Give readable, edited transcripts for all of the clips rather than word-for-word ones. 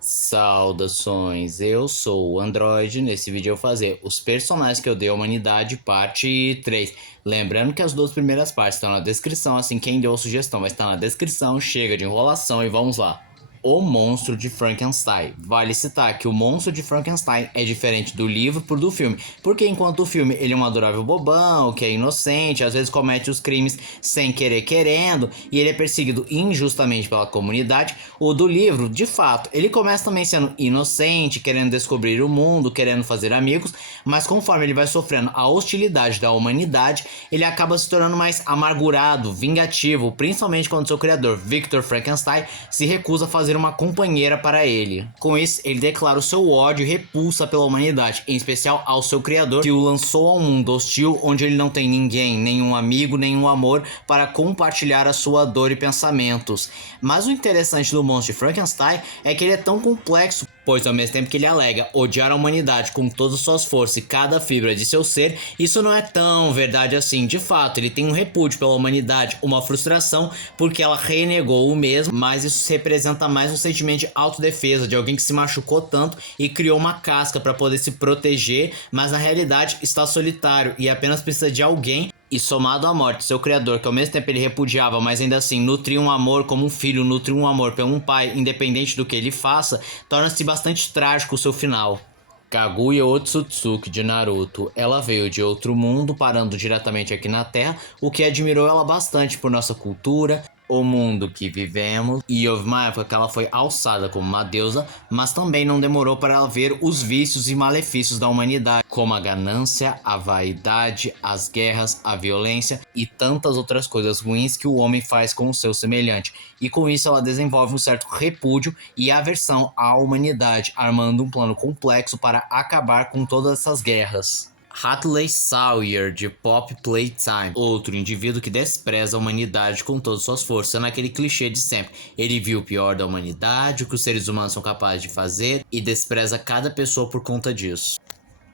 Saudações, eu sou o Android. Nesse vídeo eu vou fazer os personagens que eu dei à humanidade, parte 3. Lembrando que as duas primeiras partes estão na descrição, assim quem deu a sugestão vai estar na descrição. Chega de enrolação e vamos lá. O Monstro de Frankenstein. Vale citar que o Monstro de Frankenstein é diferente do livro por do filme, porque enquanto o filme ele é um adorável bobão, que é inocente, às vezes comete os crimes sem querer querendo, e ele é perseguido injustamente pela comunidade, o do livro, de fato, ele começa também sendo inocente, querendo descobrir o mundo, querendo fazer amigos, mas conforme ele vai sofrendo a hostilidade da humanidade, ele acaba se tornando mais amargurado, vingativo, principalmente quando seu criador, Victor Frankenstein, se recusa a fazer uma companheira para ele. Com isso, ele declara o seu ódio e repulsa pela humanidade, em especial ao seu criador, que o lançou ao mundo hostil, onde ele não tem ninguém, nenhum amigo, nenhum amor para compartilhar a sua dor e pensamentos. Mas o interessante do Monstro de Frankenstein é que ele é tão complexo, pois ao mesmo tempo que ele alega odiar a humanidade com todas as suas forças e cada fibra de seu ser, isso não é tão verdade assim. De fato, ele tem um repúdio pela humanidade, uma frustração porque ela renegou o mesmo, mas isso representa mais um sentimento de autodefesa, de alguém que se machucou tanto e criou uma casca para poder se proteger, mas na realidade está solitário e apenas precisa de alguém. E somado à morte, seu criador, que ao mesmo tempo ele repudiava, mas ainda assim nutria um amor como um filho nutre um amor pelo um pai, independente do que ele faça, torna-se bastante trágico o seu final. Kaguya Otsutsuki de Naruto. Ela veio de outro mundo, parando diretamente aqui na Terra, o que admirou ela bastante por nossa cultura, o mundo que vivemos, e houve uma época que ela foi alçada como uma deusa, mas também não demorou para ela ver os vícios e malefícios da humanidade, como a ganância, a vaidade, as guerras, a violência e tantas outras coisas ruins que o homem faz com o seu semelhante. E com isso ela desenvolve um certo repúdio e aversão à humanidade, armando um plano complexo para acabar com todas essas guerras. Hatley Sawyer, de Pop Playtime, outro indivíduo que despreza a humanidade com todas suas forças, naquele clichê de sempre. Ele viu o pior da humanidade, o que os seres humanos são capazes de fazer, e despreza cada pessoa por conta disso.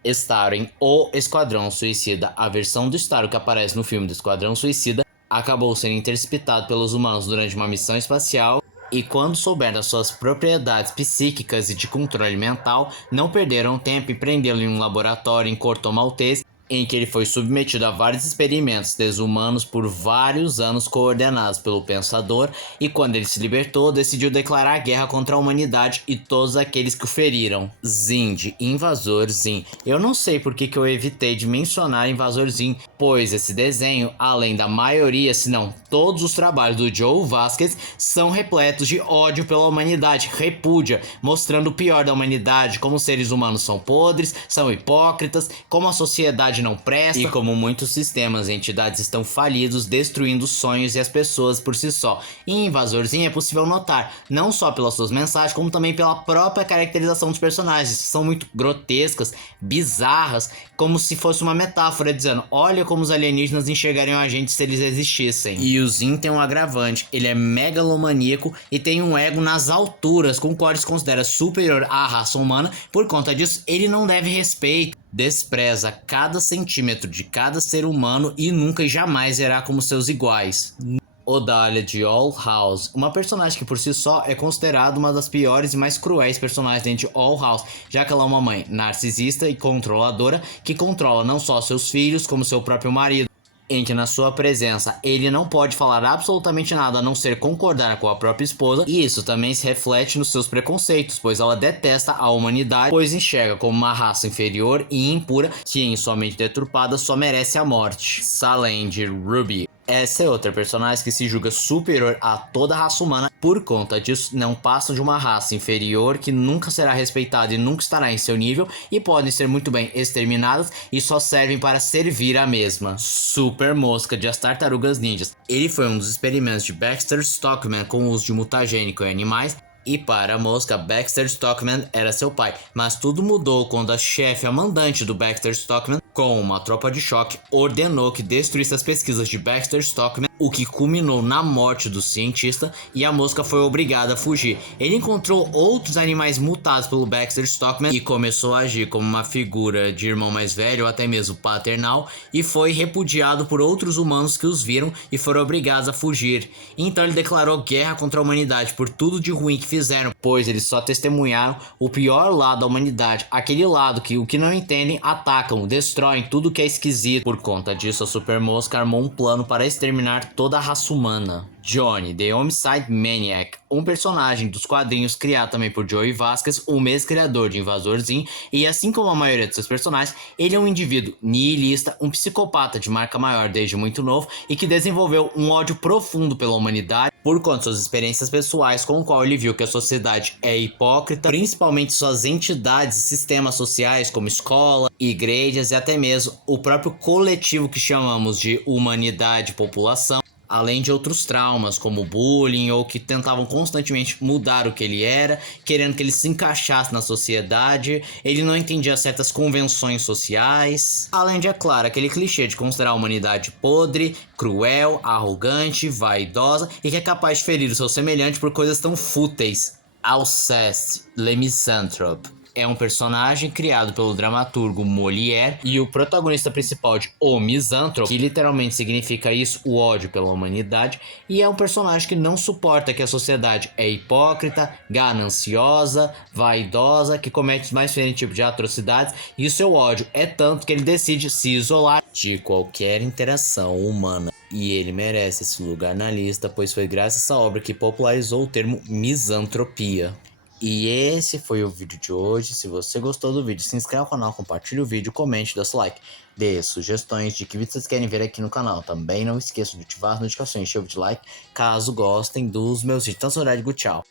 Starro em O Esquadrão Suicida. A versão do Starro que aparece no filme do Esquadrão Suicida acabou sendo interceptado pelos humanos durante uma missão espacial, e quando souber das suas propriedades psíquicas e de controle mental, não perderam tempo em prendê-lo em um laboratório em Corto Maltese, em que ele foi submetido a vários experimentos desumanos por vários anos coordenados pelo Pensador, e quando ele se libertou, decidiu declarar guerra contra a humanidade e todos aqueles que o feriram. Zin, de Invasor Zim. Eu não sei por que eu evitei de mencionar Invasor Zim, pois esse desenho, além da maioria, se não todos os trabalhos do Joe Vasquez, são repletos de ódio pela humanidade, repúdia, mostrando o pior da humanidade, como os seres humanos são podres, são hipócritas, como a sociedade não presta e como muitos sistemas e entidades estão falidos, destruindo os sonhos e as pessoas por si só. E em Invasorzinho é possível notar, não só pelas suas mensagens, como também pela própria caracterização dos personagens, que são muito grotescas, bizarras, como se fosse uma metáfora dizendo, olha como os alienígenas enxergariam a gente se eles existissem. E o Zin tem um agravante, ele é megalomaníaco e tem um ego nas alturas, com o qual ele se considera superior à raça humana. Por conta disso, ele não deve respeito, despreza cada centímetro de cada ser humano e nunca e jamais verá como seus iguais. Odalia, de All House, uma personagem que por si só é considerada uma das piores e mais cruéis personagens dentro de All House, já que ela é uma mãe narcisista e controladora que controla não só seus filhos como seu próprio marido, em que na sua presença ele não pode falar absolutamente nada a não ser concordar com a própria esposa, e isso também se reflete nos seus preconceitos, pois ela detesta a humanidade, pois enxerga como uma raça inferior e impura que em sua mente deturpada só merece a morte. Salem, de Ruby. Essa é outra personagem que se julga superior a toda a raça humana, por conta disso não passam de uma raça inferior que nunca será respeitada e nunca estará em seu nível, e podem ser muito bem exterminadas e só servem para servir a mesma. Super Mosca, de As Tartarugas Ninjas. Ele foi um dos experimentos de Baxter Stockman com o uso de mutagênico em animais, e para a mosca, Baxter Stockman era seu pai, mas tudo mudou quando a chefe, a mandante do Baxter Stockman, com uma tropa de choque, ordenou que destruísse as pesquisas de Baxter Stockman, o que culminou na morte do cientista, e a mosca foi obrigada a fugir. Ele encontrou outros animais mutados pelo Baxter Stockman e começou a agir como uma figura de irmão mais velho ou até mesmo paternal, e foi repudiado por outros humanos que os viram e foram obrigados a fugir. Então ele declarou guerra contra a humanidade por tudo de ruim que fizeram, pois eles só testemunharam o pior lado da humanidade, aquele lado que o que não entendem atacam, destroem tudo que é esquisito. Por conta disso, a Super Mosca armou um plano para exterminar toda a raça humana. Johnny, The Homicide Maniac, um personagem dos quadrinhos criado também por Joey Vasquez, o mesmo criador de Invasor Zim, e assim como a maioria de seus personagens, ele é um indivíduo nihilista, um psicopata de marca maior desde muito novo e que desenvolveu um ódio profundo pela humanidade por conta de suas experiências pessoais, com o qual ele viu que a sociedade é hipócrita, principalmente suas entidades e sistemas sociais como escola, igrejas e até mesmo o próprio coletivo que chamamos de humanidade e população, além de outros traumas como bullying ou que tentavam constantemente mudar o que ele era, querendo que ele se encaixasse na sociedade. Ele não entendia certas convenções sociais, além de, é claro, aquele clichê de considerar a humanidade podre, cruel, arrogante, vaidosa e que é capaz de ferir o seu semelhante por coisas tão fúteis. Alceste Le Misanthrope é um personagem criado pelo dramaturgo Molière e o protagonista principal de O Misanthrope, que literalmente significa isso, o ódio pela humanidade, e é um personagem que não suporta que a sociedade é hipócrita, gananciosa, vaidosa, que comete mais diferentes tipos de atrocidades, e o seu ódio é tanto que ele decide se isolar de qualquer interação humana. E ele merece esse lugar na lista, pois foi graças a essa obra que popularizou o termo misantropia. E esse foi o vídeo de hoje. Se você gostou do vídeo, se inscreva no canal, compartilhe o vídeo, comente, dê seu like, dê sugestões de que vídeos vocês querem ver aqui no canal. Também não esqueça de ativar as notificações, encher o de like, caso gostem dos meus vídeos. Então, sou o Tchau!